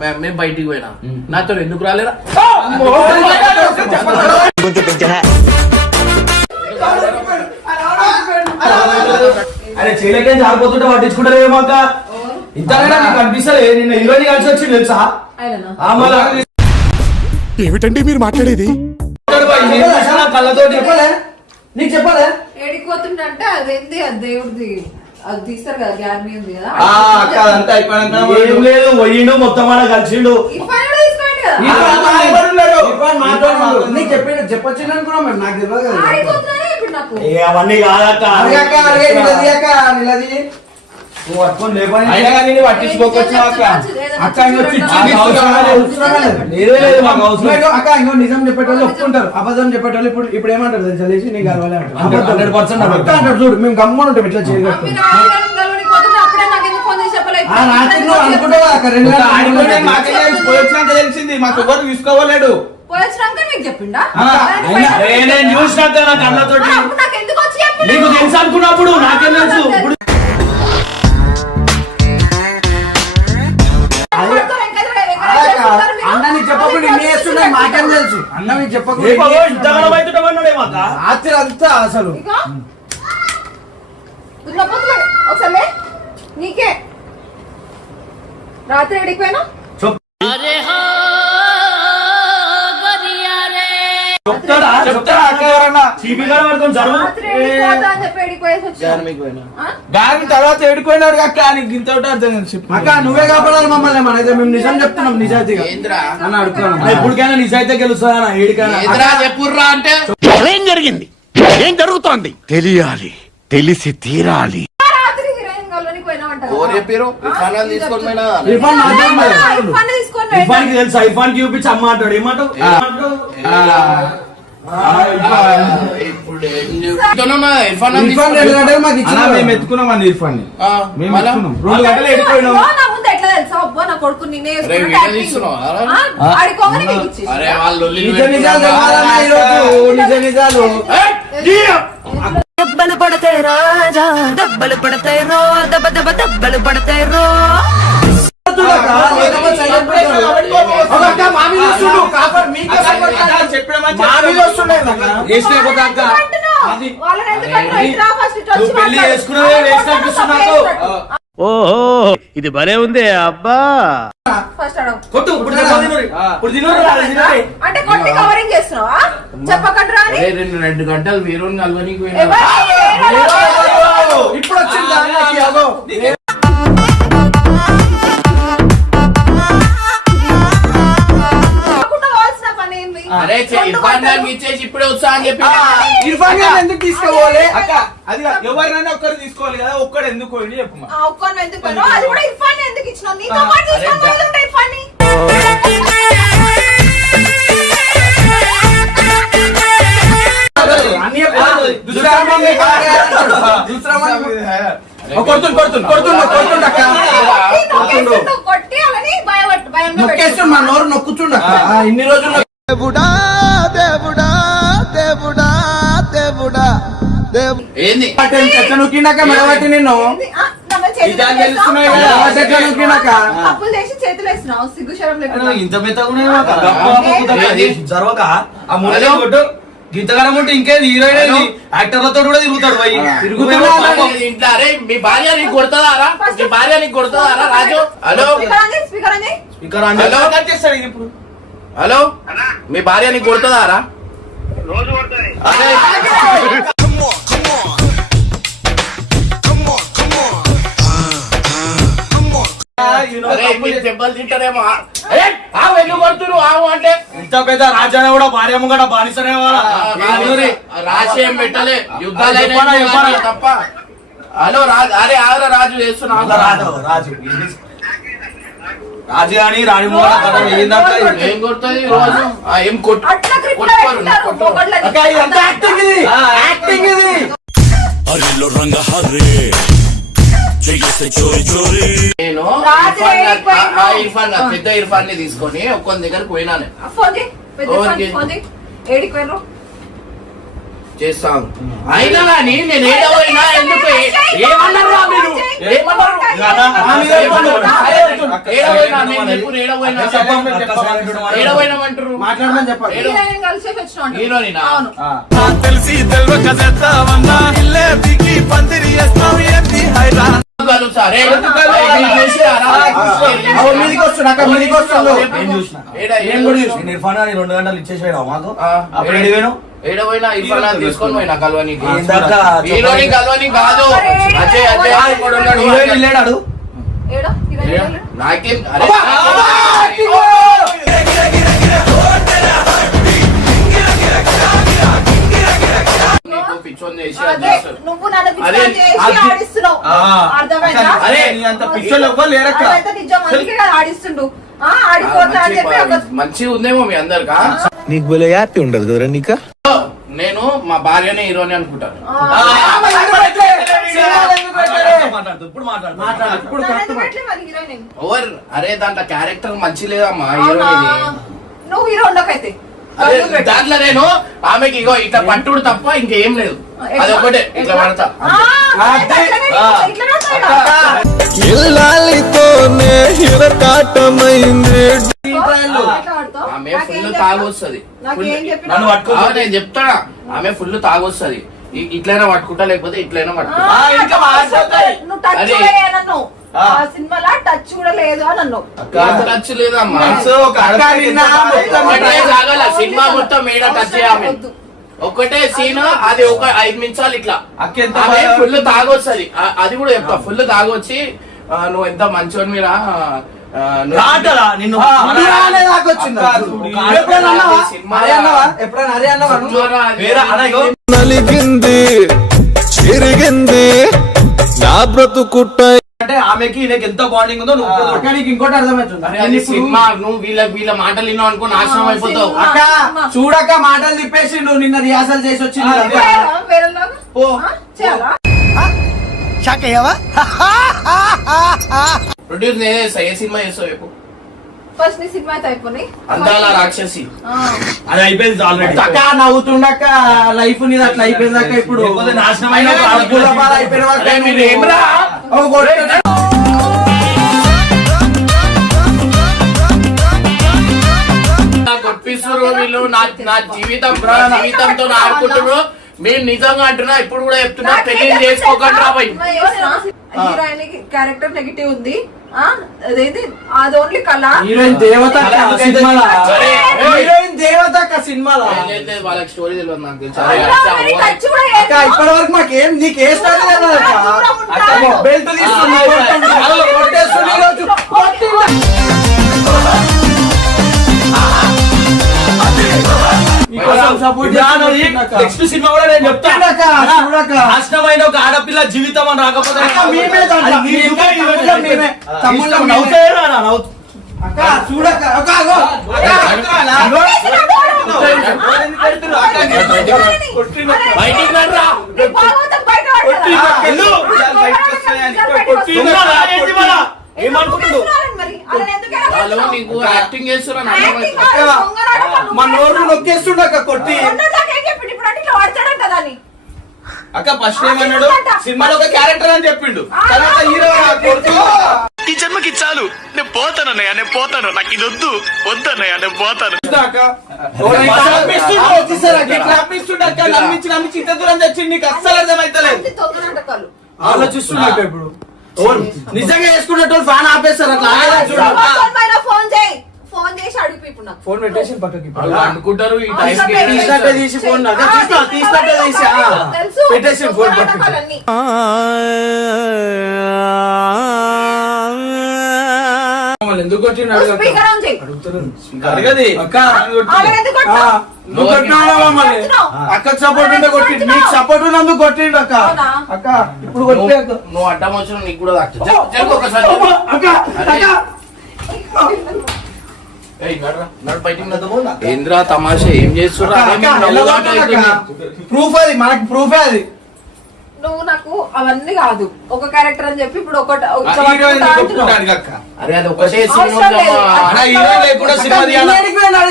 మే- మేము బయటికి పోయినా. నాతో ఎందుకు రాలేరా? అరే చేయలేకే జారిపోతుంటే పట్టించుకుంటారు ఏమాక ఇంతకైనా నీకు అనిపిస్తలే? నిన్న హీరోయిన్ కలిసి వచ్చి తెలుసా? ఏమిటండి మీరు మాట్లాడేది? కళ్ళతోటి. చెప్పలే? నీకు చెప్పలే? ఏడికి అదేంది? దేవుడిది. అది తీస్తారు కదా గ్యార్మీ ఉంది కదా? ఆ అక్క అదంతా అయిపోయినాక ఏం లేదు పోయిండు మొత్తం ఆడ కలిసిండు. పని కూడా తీసుకోండి కదా? ఈ పని మాట్లాడుతున్నాడు. ఇవ్వని మాట్లాడు. నీకు చెప్పిన చెప్పొచ్చు అనుకున్నా మరి నాకు తెలియదు కదా. ఆడిపోతున్నానే ఇప్పుడు నాకు? ఏ అవన్నీ కాదక్క. అడగక్క అడిగే నిలది అక్క నిలది నువ్వు పట్టుకొని లేపని అయినా కానీ నేను పట్టించుకోకొచ్చిన అక్క? అక్క ఇంకా వచ్చి ఇచ్చింది ఆ, అవసరం ఇస్తున్నా. లేదు. అవసరం లేదు. లేదే లేదు మాకు అవసరం ఇంకో అక్క ఇంకో నిజం చెప్పేటోళ్ళు ఒప్పుకుంటారు. అబద్ధం చెప్పేటోళ్ళు ఇప్పుడు ఇప్పుడు ఏమంటారు తెలుసా లేచి? నీకు అంటారు. హండ్రెడ్- పర్సెంట్ చూడు మేము గమ్మున ఉంటాం ఇట్లా చేయగలుగుతాం తెలిసింది. మాకు ఎవరు తీసుకోవలేడు చూసినాక నాకు ఎందుకు వచ్చి చెప్పలేదు? నీకు తెలుసు అనుకున్నప్పుడు నాకేం తెలుసు? నీకు చెప్పకుండా ఇన్ని చేస్తున్నాయి మాకేం తెలుసు. అన్న మీకు చెప్పకుండా రాత్రి అంతా అసలు. ఒకసారి. నీకే. రాత్రి గారి తర్వాత ఎడుకోయినాడు అక్క. నీకు ఇంత అర్థం అక్క నువ్వే కాపాడాలి మమ్మల్ని. మనైతే మేము నిజం చెప్తున్నాం నిజాయితీగా. అని అడుగుతున్నాం అరే, ఎప్పటికైనా నిజాయితీ గెలుస్తుందా ఏడికైనా? చెప్పుర్రా అంటే? ఏం జరిగింది? ఏం జరుగుతోంది? తెలియాలి. తెలిసి తీరాలి ఆ రాత్రి హీరోయిన్ గల్లోనికి పోయినావంట కదా? ఎవరు చెప్పారు? ఇర్ఫాన్ తీసుకొని పోయినా ఇర్ఫాన్ ఆ, మాత్రం ఇర్ఫాన్ ఆ, ఇర్ఫాన్ తీసుకొని పోయినా. ఇర్ఫాన్కి తెలుసా? ఇర్ఫాన్కి చూపించి అమ్మ అంటాడు. ఏమంటావు? ఏమంటావు? ఇప్పుడు ఏం చెప్తున్నా ఇర్ఫాన్ ఇర్ఫాన్ రెండు గంటలు మాకు అలా ఇచ్చిన మేము ఎత్తుకున్నాం అని ఇర్ఫాన్ ఆ, మేము? ఎత్తుకున్నాం. రెండు గంటలు ఇదిగో, ఎడుకోయినాం నా ముందు ఎట్లా తెలుసా? అబ్బో నా కొడుకు నిన్నే అరే, చేసుకున్నాడు, వీడియో acting. తీస్తున్నావా? ఆ, ఆడికోగానే మీకు ఇచ్చేసి. అరే వాళ్ళు నిజ నిజాలు తెలవాలన్నా ఈరోజు. నిజ నిజాలు. దెబ్బలు పడతాయి రాజా. దెబ్బలు పడతాయి రో. దెబ్బ దెబ్బ దెబ్బలు పడతాయి రో. పెళ్ళి వేస్ట్. ఓహో ఇది భలే ఉంది అబ్బా. ఫస్ట్ అడవు కొట్టు ఇప్పుడు తినురి. అంటే కొట్టి కవరింగ్ చేస్తున్నావా? అరే రెండు రెండు గంటలు వీరుని కలవనీకి పోయినా. ఇప్పుడు వచ్చింది అరే ఇర్ఫాన్ ఇచ్చేసి ఇప్పుడే వస్తా అని చెప్పి. ఇర్ఫాన్ గారిని ఎందుకు తీసుకోవాలి అక్క అది కాదు, ఎవరినైనా ఒక్కరు తీసుకోవాలి కదా ఒక్కడు ఎందుకు పోయింది చెప్పు ఆ, ఒక్కరిని ఎందుకు పోయినావు? అది కూడా ఇర్ఫాన్ ఎందుకు ఇచ్చినావు? నీతో పాటు అరే తీసుకొని కొడుతుండు కొడుతుండు కొడుతుండు కొడుతుండు అక్క. కొడుతుండు. నొక్కేస్తుండు, మా నోరు నొక్కుతుండు ఇన్ని రోజులు ఏంది? ఎట్లా నొక్కిండాక మెడబట్టి నిన్ను. ఏంది? ఆ, నా మీద చేతులు ఇదా వేస్తావా? తెలుస్తున్నాయి కదా. మెడబట్టి లేకుండా. ఇంత. ఏంది? జరగక ఆ ముందే గింతగానం ఉంటే ఇంకేది? హీరోయిన్ యాక్టర్లతో కూడా తిరుగుతాడు పోయి. తిరుగుతున్నా తిరుగుతున్నాడు అరే మీ భార్య నీకు కొడుతుందారా మీ భార్య నీకు కొడుతుందారా రాజు? హలో? స్పీకర్ ఇక్కడ హలో? కట్ చేస్తాడు ఇప్పుడు? హలో? మీ భార్య నీకు కొడుతుందారా అరే. అరే దెబ్బలు తింటారేమో. అరే ఆవు ఎందుకు కొడుతున్నారు ఆవు అంటే? ఇంత పెద్ద రాజానే కూడా భార్య ముంగట బానిసనే రాసి ఏం పెట్టలే. యుద్ధాలు? తప్ప. హలో రాజు అరే ఆగరా రాజు చేస్తున్నా అంత రాజు రాజు. రాజు అని రాణి? ఏం కొడుతుంది రోజు? ఆ, ఏం కొట్టు యాక్టింగ్ ఇది. రంగ హరే. చెయ్యేస్తే చోరీ చోరీ నేను ఇర్ఫాన్? ఆ, పెద్ద ఇర్ఫాన్ని తీసుకొని ఒక్కొక్క దగ్గరకు పోయినా నేను అయినా కానీ నేను ఏడవైనా ఎందుకు ఏమన్నారు మీరు ఏమన్నారు ఆ, మీరు ఏమన్నారు? ఏడవైనా నేను ఎప్పుడు ఏడవైనా ఏడవైనామంటారు మాట్లాడమని చెప్పాలి ఏడవ- హీరోయిన్ కలిసి వచ్చిన హీరోయినా? అవును తెలిసి తెలియక చేస్తావన్నా ఇల్లే పందిరి సార్. మీదికి మీదికి నేను కూడా చూసిన. ఇర్ఫాన్ అని రెండు గంటలు ఇచ్చేసి పోయినావు మాకు? ఆ, అప్పుడు ఏడ- ఏడవైనా తీసుకొని పోయినా కలవనికి. ఇందాక హీరోని కలవని కాదు. అజయ్ అజయ్ అని కూడా ఉన్నాడు. హీరోయిన్ వెళ్ళాడు ఏడా? హీరోయిన్ ఏ, ఎవరు? నాకేం పిచ్చోని చేసి అది అదే చేస్తారు. నువ్వు నన్ను అదే, పిచ్చిగా చేసి అది- ఆడిస్తున్నావు అర్థమైందా అరే, నీ అంత పిచ్చోళ్ళు ఎవ్వరు లేరక్క అదైతే నిజం అందుకే కదా ఆడిస్తుండు ఆ ఆడిపోతా అని చెప్పి ఒక మంచి- మంచిగా ఉందేమో మీ అందరికా నీకు భలే హ్యాపీ ఉండదు కదరా నీకా నేను మా భార్యనే హీరోని అనుకుంటాను మాట్లాడుతూ ఇప్పుడు మాట్లాడు మాట్లాడు ఇప్పుడు నన్ను కరెక్ట్ ఎందుకు పెట్టలే మరి హీరోయిన్ ఓవర్ అరే దాంట్లో క్యారెక్టర్ మంచి లేదమ్మా అవునా? హీరోయిన్ నువ్వు హీరో ఉండకైతే అదే దాంట్లో నేను ఆమెకి ఇగో ఇట్లా పట్టుడు తప్ప ఇంకేం లేదు ఆమె ఫుల్? తాగొస్తుంది. నాకేం చెప్పినావు? నన్ను పట్టుకో ఆ, నేను చెప్తానా? ఆమె ఫుల్ తాగొస్తుంది. ఇట్లైనా పట్టుకుంటా లేకపోతే ఇట్లైనా పట్టుకుంటా. సినిమాలో టచ్ కూడా లేదు అని అన్నావు. ఏం టచ్ లేదమ్మా. సినిమా మొత్తం మేడ టచ్ చేయాలి. ఒకటే సీన్ అది ఒక ఐదు నిమిషాలు ఇట్లా. ఫుల్ తాగొస్తుంది. ఆ- అది కూడా చెప్తా ఫుల్ తాగొచ్చి నువ్వు ఎంత మంచివాడు మీరా? రాటరా నిన్ను? నలిగింది చిరిగింది నా బ్రతుకుట్ట అంటే ఆమెకి ఈయనకి ఎంత బాండింగ్ ఉందో నువ్వు నీకు ఇంకోటి అర్థమవుతుంది. సినిమా నువ్వు వీళ్ళ వీళ్ళ మాటలు విన్నావు అనుకో నాశనం అయిపోతావు. అక్క చూడక్క మాటలు తిప్పేసి నువ్వు నిన్న రిహార్సల్ చేసి వచ్చింది చేయాలా? ప్రొడ్యూస్ నేనే ఏ సినిమా చేస్తావు చెప్పు. ఫస్ట్ నీ సినిమా అయితే అయిపోయి అందాల రాక్షసి. అది అయిపోయింది ఆల్రెడీ అక్క నవ్వుతుండక్క లైఫ్ నీది అట్లా అయిపోయింది అక్క ఇప్పుడు. లేకపోతే నాశనం అయిన అయినా ఒక డబ్బుల బాధ అయిపోయిన కొట్టిస్తున్నారు వీళ్ళు. నా నా జీవితం జీవితంతో ఆడుకుంటున్నారు మీరు నిజంగా అంటున్నా ఇప్పుడు కూడా చెప్తున్నా పెళ్ళి చేసుకోకండి రాబాయ్. హీరోయిన్ క్యారెక్టర్ నెగిటివ్ ఉంది. అదేంటి? అది ఓన్లీ కళ. హీరోయిన్ దేవత హీరోయిన్ దేవత సినిమాలో? వాళ్ళకి స్టోరీ తెలియదు నాకు తెలుసు. ఇప్పటి వరకు మాకేం నీకు ఏ స్టోరీ తెలియదు బెల్ట్ తీసుకుని నెక్స్ట్ సినిమా కూడా నేను చెప్తాను ఒక ఆడపిల్ల జీవితం అని రాకపోతే అక్క, నవ్వు అక్క. బయటికి వెళ్ళు. నీకు యాక్టింగ్ మా నోరు నొక్కేస్తుండక్క కొట్టి. అక్క ఫస్ట్ ఏమన్నాడు? సినిమాలో ఒక క్యారెక్టర్ అని చెప్పిండు. తర్వాత హీరో కొడుతూ ఈ జన్మకి చాలు. నేను పోతాను అన్నయ్య నేను పోతాను. నాకు ఇది వద్దు. వద్దు అన్నయ్య నేను పోతాను. అక్క. నమ్మిస్తుండు అక్క నమ్మించి నమ్మించి ఇంత దూరం తెచ్చిండు నీకు అస్సలు అర్థమైతలేదు. ఆలోచిస్తున్నట్టు ఇప్పుడు? నిజంగా వేసుకున్నట్టు ఫ్యాన్ ఆపేస్తారు అట్లా. ఫోన్ చేయి ఫోన్ చేసి అడుగు ఇప్పుడు నాకు ఫోన్ పెట్టేసి పక్కకి అనుకుంటారు ఈ టైం అవసరం లేదు. తీసినట్టే తీసి ఫోన్ అదే తీస్తా తీసినట్టే తీసి పెట్టేసి ఫోన్ పక్కకి. మమ్మల్ని ఎందుకు కొట్టినాడు నువ్వు మమ్మల్ని. అక్కకు సపోర్ట్ ఉంటే కొట్టి నీకు సపోర్ట్ ఉన్నందుకు కొట్టిండు అక్క. అవునా? అక్క ఇప్పుడు నువ్వు- అడ్డం వచ్చిన నీకు కూడా. ఏంద్రా తమాషా? ఏం చేస్తున్నా ప్రూఫ్ అది మనకి ప్రూఫే అది. నువ్వు నాకు అవన్నీ కాదు. ఒక క్యారెక్టర్ అని చెప్పి ఇప్పుడు ఒకటి ఒక హీరోయిన్ అక్క. అరే అది ఒకటే లేకుండా సినిమా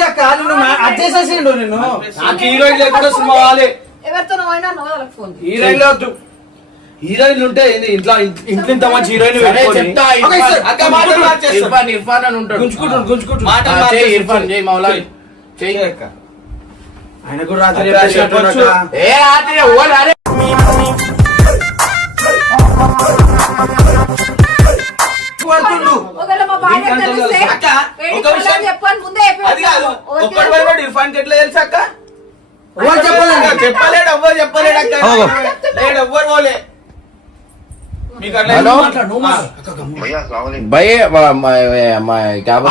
అక్క. అక్క నిన్ను. నాకు హీరోయిన్ లేకుండా సినిమా వాలి ఎవరితో ఫోన్. హీరోయిన్ హీరోయిన్ ఉంటే ఇంట్లో ఇంట్లో ఇంత మంచి హీరోయిన్ ఇర్ఫాన్. సార్. అక్క మాట మార్చేస్తాం. ఇర్ఫాన్ అని ఉంటాడు. గుంజుకుంటుండు గుంజుకుంటుండు ఇర్ఫాన్ మౌలా చెయ్యి. ఆయన కూడా రాత్రి అక్క. అక్క. ఏ రాత్రి ఓ హలో? మాట్లాడు, నువ్వు మాట్లాడు. भाई म- म- म- क्या बोल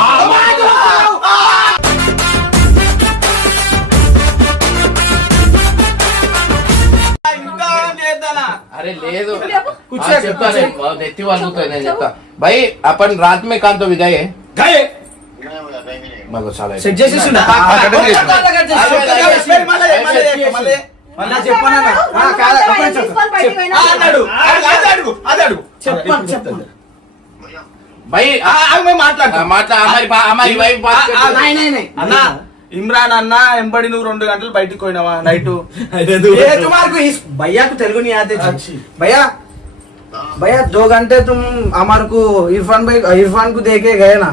ఇంకా చేద్దానా अरे ले दो చెప్పు. कुछ చెప్తా నేను बहुत ఎత్తి వాళ్ళతో నేను చెప్తా भाई अपन रात में कान तो विदाई है గాయే. मगर साला సెట్ చేసేసిండు. ఆ, ఆ, కట్ చేసి. ఒక్క కాళ్ళ కట్ చేసి, ఆ, ఒక్క ఆ, కాళ్ళ ఆ, చేసి. మళ్ళీ మళ్ళీ మళ్ళీ మళ్ళీ మళ్ళా చెప్పాను అన్న. ఆ, కాదు, ఒక్క నిమిషం. తీసుకొని బయటికి చెప్పు. పోయినా. ఆ, అన్నాడు అది అది అడుగు అది అడుగు చెప్పాను చెప్పాను भाई ఆ, ఆగు, మేము మాట్లాడతాం ఆ, మాట్లా हमारी बा- हमारी वाइफ बात ఆ, करती है। ఆ, అన్న ఇమ్రాన్ అన్న ఎంబడి నువ్వు రెండు గంటలు బయటికి పోయినావా నైట్ ये तुम्हारे को इस भैया को तेलुगु नहीं आते अच्छी। जी भैया भैया दो घंटे तुम हमारे को इरफान भाई इरफान को देके गए ना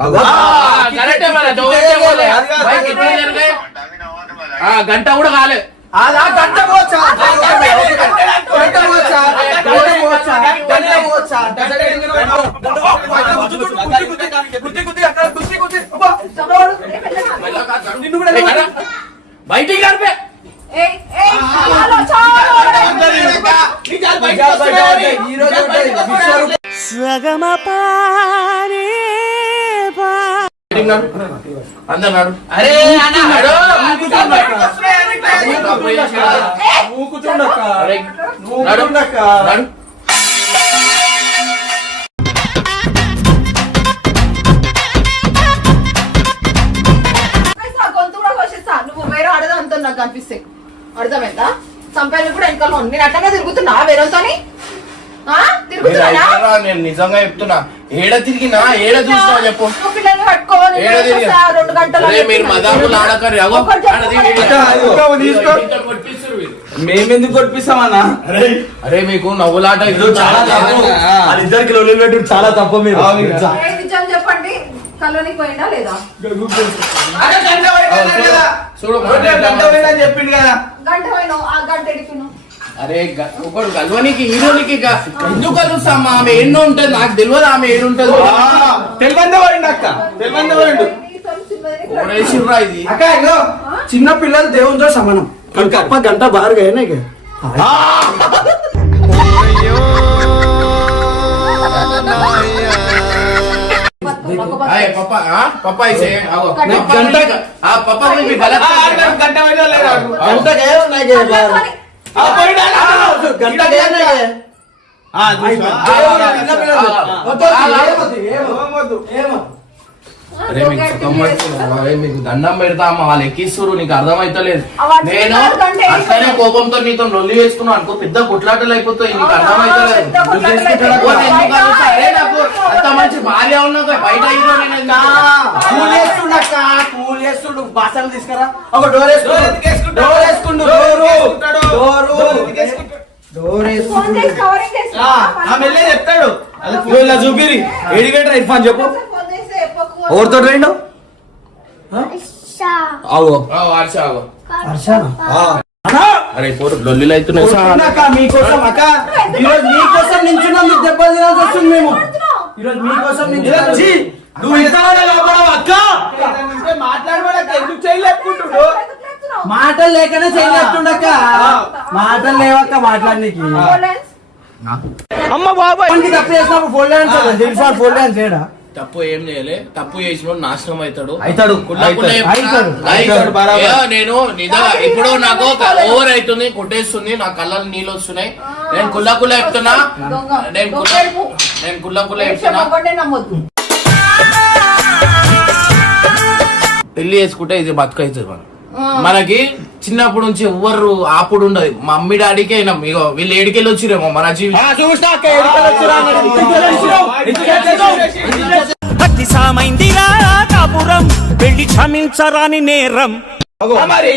अगो। ఆ, కరెక్ట్ ఏ మరి, దో గంటే పోలే. అది కాదు, भाई అది कितनी देर गए? గంట కూడా కాలే. అలా గంట బయటికి నడిపే అందరు అరే అన్నాడు వేరే ఆడదాంతో నాకు కనిపిస్తే అర్థమైందా సంపాదన కూడా వెనకాల నేను అట్లనే తిరుగుతున్నా వేరేతోని నేను తిరుగుతున్నా నేను నిజంగా చెప్తున్నా. ఏడ తిరిగినా ఏడ చూసినా చెప్పు నువ్వు పిల్లల్ని పట్టుకోవాలి ఏడ తిరిగినా? వస్తా, రెండు గంటలు. మేమెందుకు కొట్టిస్తామన్నా? అరే మీకు నవ్వులాట ఇది చాలా తప్పు. వాళ్ళిద్దరికి లొల్లి పెట్టి చాలా తప్పు మీరు. చెప్పండి. కళ్ళనికి పోయిందా లేదా? అరే గంట పోయినా కదా చూడు. గంట పోయినా కదా. గంట ఆ అరే ఒకడు గల్వనికి హీరోనికి ఎందుకు కలుస్తామా ఆమె ఎన్నో ఉంటుంది నాకు తెలియదు ఆమె ఏడుంటుంది తెలివందే పోయిండు అక్క. తెలివందే ఇది. అక్క ఇగో చిన్న పిల్లలు దేవునితో సమానం. కప్ప గంట బాగా గయనే అరే పప్ప ఆగో. గంట- పప్ప గురించి- ఆ పప్ప గురించి మీ గలత్ ఆ, అరే, గంట పోయినా లేదా గంట గయ ఆ, పోయినా లేదా? గంట అరే మీకు. అరే మీకు దండం పెడతా అమ్మ వాళ్ళు ఎక్కిస్తురు నీకు అర్థమైతలేదు నేను అట్లనే కోపంతో నీతో లొల్లి వేసుకున్నాను అనుకో పెద్ద కొట్లాటలు అయిపోతాయి నీకు అవునా? అర్థమైతలేదు పెద్ద కొట్లాటలు నువ్వు చేసుకుంటాడు. అయిపోతాయి. ఓ, ఎందుకు కలుస్తా? అరే నాకు అంత మంచి భార్య ఉన్నాక బయట హీరో నేను ఎందుకు? కూల్ చేస్తుండక్క కూల్ చేస్తుండు బాసలు తీసుకురా ఒక డోర్? డోర్ డోర్ డోరు చెప్తాడు చూపిరి ఎడిగేటర్ ఇర్ఫాన్ చెప్పు. ఎవరితో రెండు ఆగు. అరే పోరు లొల్లిలు అవుతున్నాయి సార్. అక్క మీకోసం అక్క. ఈరోజు మీకోసం నించున్నాం మీకు దెబ్బలు తినాల్సి వస్తుంది మేము. ఈరోజు మీకోసం నించున్నాం. ఛీ, నువ్వు లోపడవు అక్క. లేస్తున్నావు? మాటలు లేకనే చేయలేస్తుండక్క మాటలు లేవక్క మాట్లాడనీకి? అమ్మ బాబాయ్. తప్పు చేసినప్పుడు ఫోన్ డాన్స్ ఫోన్ డాన్స్ చేయడా తప్పు ఏం చేయలే. తప్పు చేసిన నాశనం అవుతాడు. నేను నిజంగా ఇప్పుడు నాకు ఓవర్ అవుతుంది కొట్టేస్తుంది నా కళ్ళలో నీళ్ళు వస్తున్నాయి. నేను చెప్తున్నా. దొంగ. నేను. నేను చెప్తున్నా. మగవాడినే నమ్మొద్దు. పెళ్ళి చేసుకుంటే ఇది బతుకైతుంది మనం. మనకి చిన్నప్పటి నుంచి ఎవ్వరు ఆపుడు ఉండదు. మా మమ్మీ డాడీకి అయినా ఇగో వీళ్ళు ఏడికెళ్ళి వచ్చిరేమో మన జీవితం. కాపురం వెళ్ళి క్షమించరాని నేరం. ఆ మరి.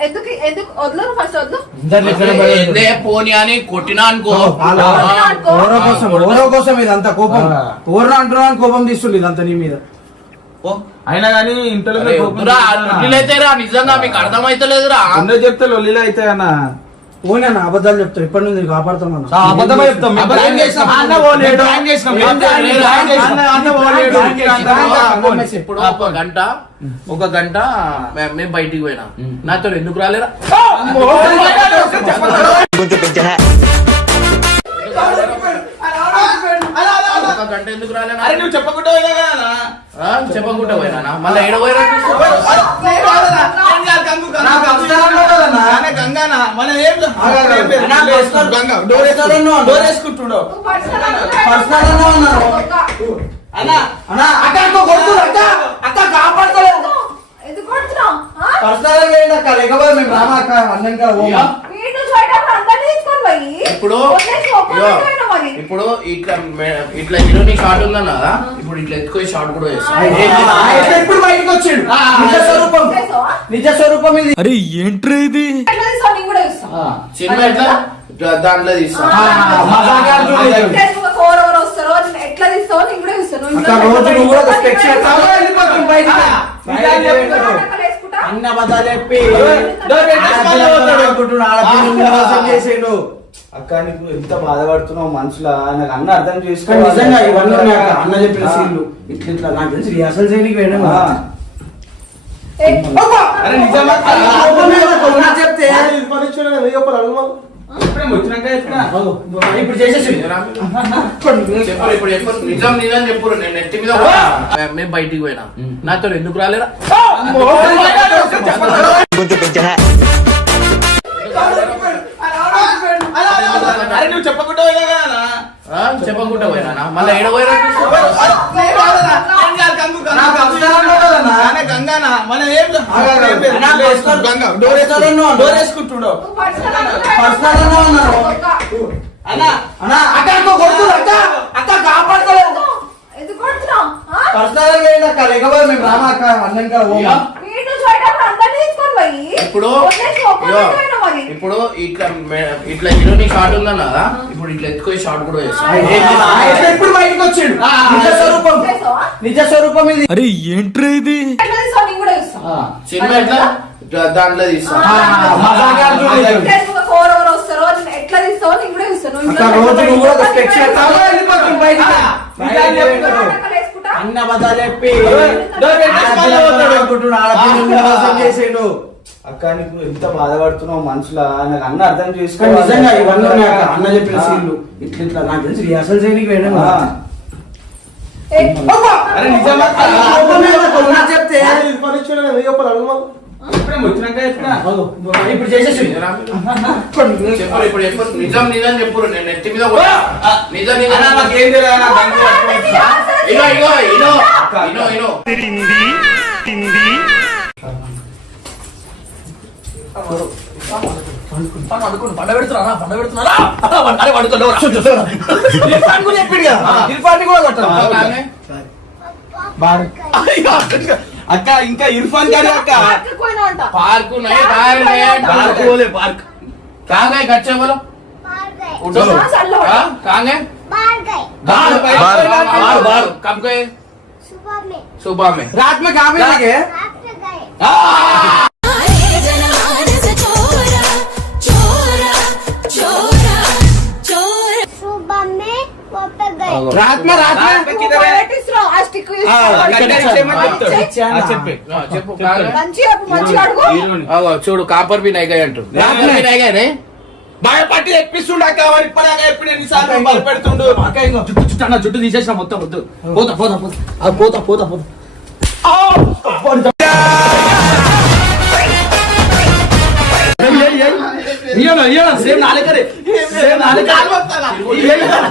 ఎందుకు ఎందుకు వదలరు ఫస్ట్ వదలు. అందరిని ఎక్కడ ఏందే పోనీ అని కొట్టినా అనుకో. వాళ్ళ- ఆ, ఓరో కోసం ఓరో కోసం ఇదంతా కోపం. ఓరో అంటున్నా కోపం తీస్తుండే ఇదంతా నీ మీద. అయినా కానీ ఇంట్లో లొల్లిలైతేరా నిజంగా మీకు అర్థమైతలేదురా. అందరూ చెప్తే లొల్లిలో అయితే అన్న ఓనే అన్న అబద్ధాలు చెప్తావు ఇప్పటి నుంచి అబద్ధమే చెప్తాం. అన్న ఓలేడు. ఇప్పుడు ఒక గంట ఒక గంట మేము బయటికి పోయినా. నాతో ఎందుకు రాలేరా ఒక గంట ఎందుకు రాలేనా నువ్వు చెప్పకుండా చెప్పకుండా పోయినా మళ్ళీ ఏడ పర్సనల్ వేయండి అక్క? లేకపోతే మేము రామా అక్క? అన్నం కదా ఇప్పుడు ఇట్లా మే- ఇట్లా హీరోని షార్ట్ ఉందన్న ఇప్పుడు ఇట్లా ఎత్తుకొని షార్ట్ కూడా చేస్తాం ఇప్పుడు బయటకు వచ్చిండు నిజ స్వరూపం? నిజ స్వరూపం ఇది అరే ఏంట్రా ఇది ఎట్లా తీస్తావు? నేను కూడా చూస్తా. సినిమా ఎట్లా దాంట్లో తీస్తాం అన్న అబద్ధాలు చెప్పి చేసిండు. అక్క నీకు ఎంత బాధపడుతున్నావు మనసులో నాకు అన్న అర్థం చేసుకో నిజంగా ఇవన్నీ అన్న చెప్పిన సీన్లు ఇట్లా ఇట్లా నాకు తెలిసి రిహార్సల్ చేయడానికి వేయడం అరే చెప్తే ఇప్పుడే చేసేసి. ఇప్పుడు నిజం నిజం చెప్పరు? నేను నెత్తి మీద మేము బయటికి పోయినా. నాతో ఎందుకు చెప్పకుండా పోయినా. ఆ, చెప్పకుండా పోయినా మళ్ళీ ఏడ పోయినా నేను కాదన్నా. నేను కాదు, గంగు, గంగు, నా గంగు. పర్సనల్ అన్నావు కదన్నా. నానే గంగానా? మన ఏం లేదు. ఆగు, ఆగు. ఏం లేదు. నా పర్సనల్ గంగ. డోర్ వేసుకుంటుండో. పర్సనల్. అన్న అన్న అక్క అక్క కాపాడతలేదు అక్క లేకపోతే మేము రామా అక్క ఇప్పుడు. ఇప్పుడు ఇట్లా ఇట్లా హీరోని షార్ట్ ఉందన్న? కదా ఇప్పుడు ఇట్లా ఎత్తుకొని షార్ట్ కూడా చేస్తాం ఇప్పుడు బయటకు వచ్చిండు? నిజ స్వరూపం? నిజ స్వరూపం ఇది. అరే ఏంట్రా ఇది? సినిమా ఎట్లా? దాంట్లో తీస్తాం. మజాగా చూడలేదు. ఫేస్బుక్లో ఎవరెవరు వస్తారో? నేను ఎట్లా తీస్తావో? నేను కూడా చూస్తాను నువ్వు అక్క? అన్న చెప్పి. చేసిండు. నీకు ఎంత బాధపడుతున్నావు మనసులో. నాకు అన్న అర్థం చేసుకో నిజంగా ఇవన్నీ అన్న చెప్పిన సీన్లు. ఇట్లా ఇట్లా నాకు తెలిసి రిహార్సల్ చేయడానికి వేయడం అరే నిజమా? చెప్తే? ఇప్పుడే చేసేసి చెప్పరు ఇప్పుడు చెప్పరు. నిజం నిజం చెప్పరు నేను నెత్తి మీద. నిజం నిజం నాకు. ఇగో ఇగో ఇనో ఇనో ఇనో పండ పెడుతున్నా పండ పెడుతున్నారా అరే పడుకోలేవు ఇర్ఫాన్ కూడా చెప్పిండు కదా ఇర్ఫాన్ కూడా కొట్టాలి అక్క ఇంకా ఇర్ఫాన్ గారి అక్క పార్కుకి పోయినా అంట. पार्क नहीं बाहर नहीं पार्क बोले पार्क कहाँ गए कच्चे बोलो उठो हाँ, चल लो। हाँ, कहाँ गए बाहर गए बाहर बाहर, बाहर बाहर कब गए सुबह में सुबह में रात में कहाँ पे लगे రాత్మ రాత్మ చూడు కాపర్ బి నైగా అంటుంది నైగాయనే భయపట్టి ఎప్పిస్తుండ కావాలి ఇప్పటిదాకా జుట్టు జుట్టు తీసేసిన మొత్తం వద్దు పోతా పోతా పోతా పోతా పోతా పోతా ఇయ్యను ఇయ్యను సేమ్ నాలుగరే సేమ్ నాలుగరే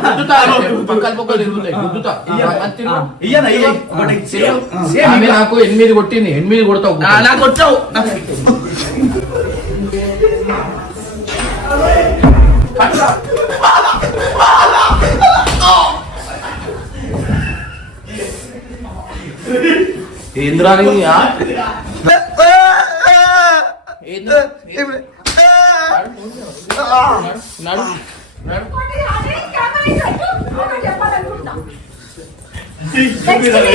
గుద్దుతా పక్కల పక్కలు తిరుగుతాయి గుద్దుతా. అది తిరుగు. ఇయ్యన ఇయ్య సేమ్ ఆమె నాకు ఎనిమిది కొట్టింది ఎనిమిది కొడతావు నాకు వచ్చావు ఏంద్రా నీ, ఆ? ఏంద్రా?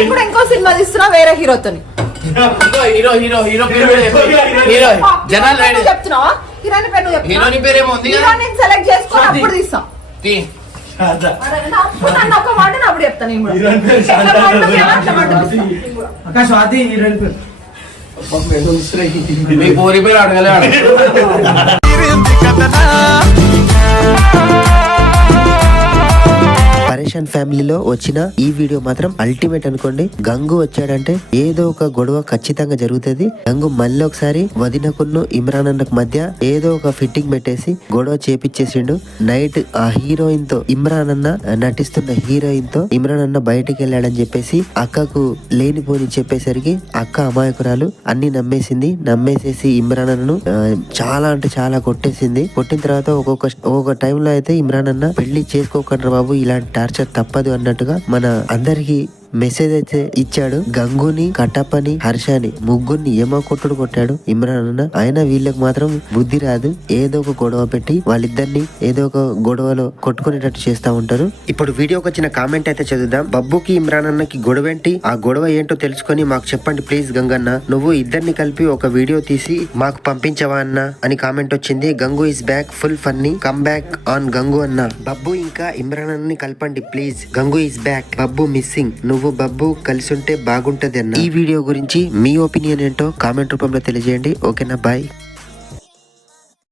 కూడా ఇంకో సినిమా తీస్తున్నా వేరే హీరోతోని ఇదిగో హీరో హీరో హీరో పేరు చెప్పు. హీరో జనాలు రెడీ చెప్తున్నావా? హీరోయిన్ పేరు? హీరోని పేరేమో ఉంది కదా. హీరోయిన్ సెలెక్ట్ చేసుకొని అప్పుడు తీస్తాం? అప్పుడు చెప్తాను పేరు ఏమో స్వాతి హీరోయిన్ పేరు. మీ పోరి పేరు అడగలే అడగ తీరింది కథనా ఫ్యామిలీలో వచ్చిన ఈ వీడియో మాత్రం అల్టిమేట్ అనుకోండి. గంగు వచ్చాడంటే ఏదో ఒక గొడవ ఖచ్చితంగా జరుగుతుంది. గంగు మళ్ళీ ఒకసారి వదినకున్ను ఇమ్రాన్ అన్నకు మధ్య ఏదో ఒక ఫిట్టింగ్ పెట్టేసి గొడవ చేపిచ్చేసిండు. నైట్ ఆ హీరోయిన్తో ఇమ్రాన్ అన్న నటిస్తున్న హీరోయిన్తో ఇమ్రాన్ అన్న బయటికి వెళ్ళాడని చెప్పేసి అక్కకు లేనిపోని చెప్పేసరికి అక్క అమాయకురాలు అన్ని నమ్మేసింది. నమ్మేసేసి ఇమ్రాన్ అన్నను చాలా అంటే చాలా కొట్టేసింది. కొట్టిన తర్వాత ఒక్కొక్క ఒక్కొక్క టైంలో అయితే ఇమ్రాన్ అన్న పెళ్ళి చేసుకోకండి బాబు ఇలాంటి టార్చర్ తప్పదు అన్నట్టుగా మన అందరికీ మెసేజ్ అయితే ఇచ్చాడు గంగుని కట్టప్పని హర్షని ముగ్గురిని ఏమో కొట్టుడు కొట్టాడు ఇమ్రాన్ అన్న ఆయన వీళ్ళకి మాత్రం బుద్ధి రాదు. ఏదో ఒక గొడవ పెట్టి వాళ్ళిద్దరిని ఏదో ఒక గొడవలో కొట్టుకునేటట్టు చేస్తా ఉంటారు. ఇప్పుడు వీడియోకి వచ్చిన కామెంట్ అయితే చదువుదాం. బబ్బుకి ఇమ్రాన్ అన్నకి గొడవ ఏంటి ఆ గొడవ ఏంటో తెలుసుకొని మాకు చెప్పండి ప్లీజ్ గంగన్న. నువ్వు ఇద్దరిని కలిపి ఒక వీడియో తీసి మాకు పంపించవా అన్న అని కామెంట్ వచ్చింది. Gangu is back full funny come back on Gangu అన్న. బబ్బు ఇంకా ఇమ్రాన్ అన్నని కలపండి please. Gangu is back Babbu missing నువ్వు నువ్వు బబ్బు కలిసి ఉంటే బాగుంటది అన్న. ఈ వీడియో గురించి మీ ఒపీనియన్ ఏంటో కామెంట్ రూపంలో తెలియజేయండి. ఓకేనా? బాయ్.